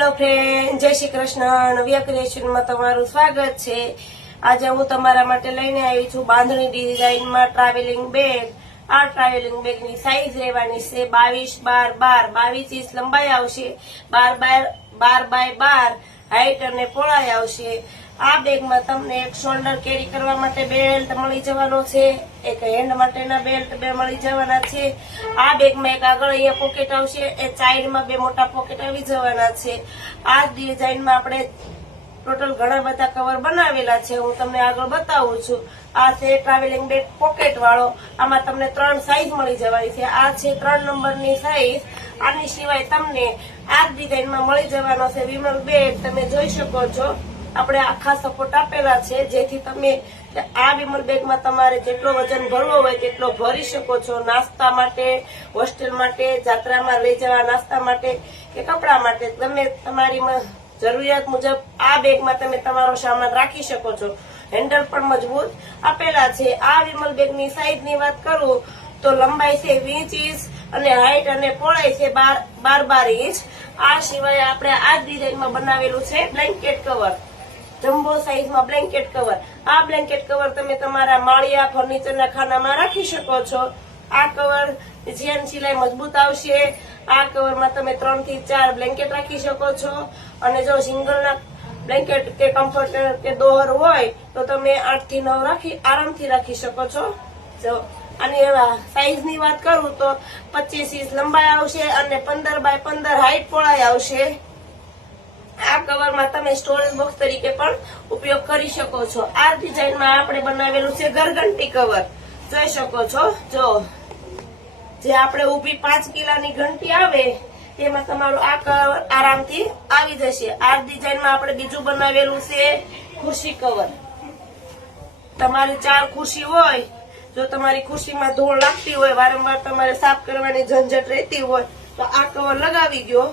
Hello friend, જય શ્રી કૃષ્ણ. નવ્યા ક્રિએશનમાં તમારું સ્વાગત છે. આજે હું તમારા માટે લઈને આવી છું બાંધણી ડિઝાઇનમાં ટ્રાવેલિંગ બેગ. આ ટ્રાવેલિંગ બેગની સાઈઝ રહેવાની છે 22x12 22 ઇંચ લંબાઈ આવશે, 12x12 હાઈટ અને પહોળાઈ આવશે. આ બેગમાં તમને એક શોલ્ડર કેરી કરવા માટે બેલ્ટ મળી જવાનો છે, એક હેન્ડ માટેના બેલ્ટ બે મળી જવાના છે. આ બેગમાં એક આગળ અહીંયા પોકેટ આવશે, એ સાઈડમાં બે મોટા પોકેટ આવી જવાના છે. આ ડિઝાઇનમાં આપણે ટોટલ ઘણા બધા કવર બનાવેલા છે, હું તમને આગળ બતાવું છું. આ છે ટ્રાવેલિંગ બેગ પોકેટ વાળો. આમાં તમને 3 સાઈઝ મળી જવાની છે. આ છે 3 નંબરની સાઈઝ. આની સિવાય તમને આ ડિઝાઇનમાં મળી જવાનો છે વિમલ બેગ. તમે જોઈ શકો છો આપણે આખા સપોર્ટ આપેલા છે, જેથી તમે આ વિમલ બેગમાં તમારે જેટલો વજન ભરવો હોય તેટલો ભરી શકો છો. નાસ્તા માટે, હોસ્ટેલ માટે, જાત્રામાં લઈ જવા નાસ્તા માટે કે કપડા માટે તમે તમારી જરૂરિયાત મુજબ આ બેગમાં તમે તમારો સામાન રાખી શકો છો. હેન્ડલ પણ મજબૂત આપેલા છે. આ વિમલ બેગની સાઈઝની વાત કરું તો લંબાઈ છે 20 ઇંચ અને હાઈટ અને પહોળાઈ છે 12 ઇંચ. આ સિવાય આપણે આ ડિઝાઇનમાં બનાવેલું છે બ્લેન્કેટ કવર, જમ્બો સાઈઝમાં બ્લેન્કેટ કવર. આ બ્લેન્કેટ કવર તમે તમારા માળિયા ફર્નિચરના ખાનામાં રાખી શકો છો. આ કવર જેન સિલાઈ મજબૂત આવશે. આ કવરમાં તમે 3 થી 4 બ્લેન્કેટ રાખી શકો છો. અને જો સિંગલના બ્લેન્કેટ કે કમ્ફર્ટર કે દોર હોય તો તમે 8 થી 9 આરામથી રાખી શકો છો. જો આની સાઈઝની વાત કરું તો 25 ઇંચ લંબાઈ આવશે અને 15x15 હાઈટ પહોળાઈ આવશે. આ કવરમાં તમે સ્ટોરેજ બોક્સ તરીકે પણ ઉપયોગ કરી શકો છો. આ ડિઝાઇનમાં આપણે બનાવેલું છે ઘરઘંટી કવર. જોઈ શકો છો, જો જે આપણે ઊભી 5 કિલાની ઘંટી આવે તેમાં તમારું આ કવર આરામથી આવી જશે. આ ડિઝાઇનમાં આપણે બીજું બનાવેલું છે ખુરશી કવર. તમારી 4 ખુરશી હોય, જો તમારી ખુરશીમાં ધૂળ લાગતી હોય, વારંવાર તમારે સાફ કરવાની ઝંઝટ રહેતી હોય તો આ કવર લગાવી ગયો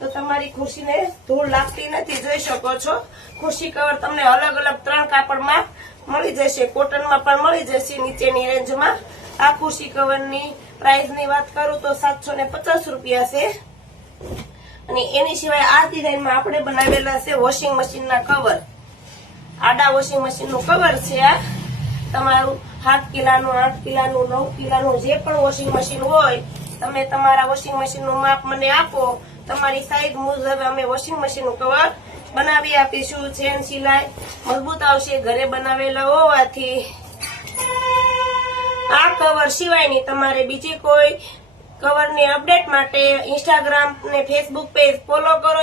તો તમારી ખુરશીને ધૂળ લાગતી નથી. જોઈ શકો છો ખુરશી કવર તમને અલગ અલગ 3 કાપડમાં મળી જશે, કોટનમાં પણ મળી જશે નીચેની રેન્જમાં. આ ખુરશી કવરની પ્રાઇસની વાત કરું તો 750 રૂપિયા છે. અને એની સિવાય આ ડિઝાઇનમાં આપણે બનાવેલા છે વોશિંગ મશીનના કવર. આડા વોશિંગ મશીનનું કવર છે. આ તમારું 7 કિલાનું, 8 કિલાનું, 9 કિલાનું જે પણ વોશિંગ મશીન હોય તમે તમારા વોશિંગ મશીનનું માપ મને આપો, તમારી સાઈઝ મુજબ અમે વોશિંગ મશીનનું કવર બનાવી આપીશું. ચેન સિલાઈ મજબૂત આવશે ઘરે બનાવેલા હોવાથી. આ કવર સિવાયની તમારે બીજી કોઈ કવરની અપડેટ માટે ઇન્સ્ટાગ્રામ ને ફેસબુક પેજ ફોલો કરો.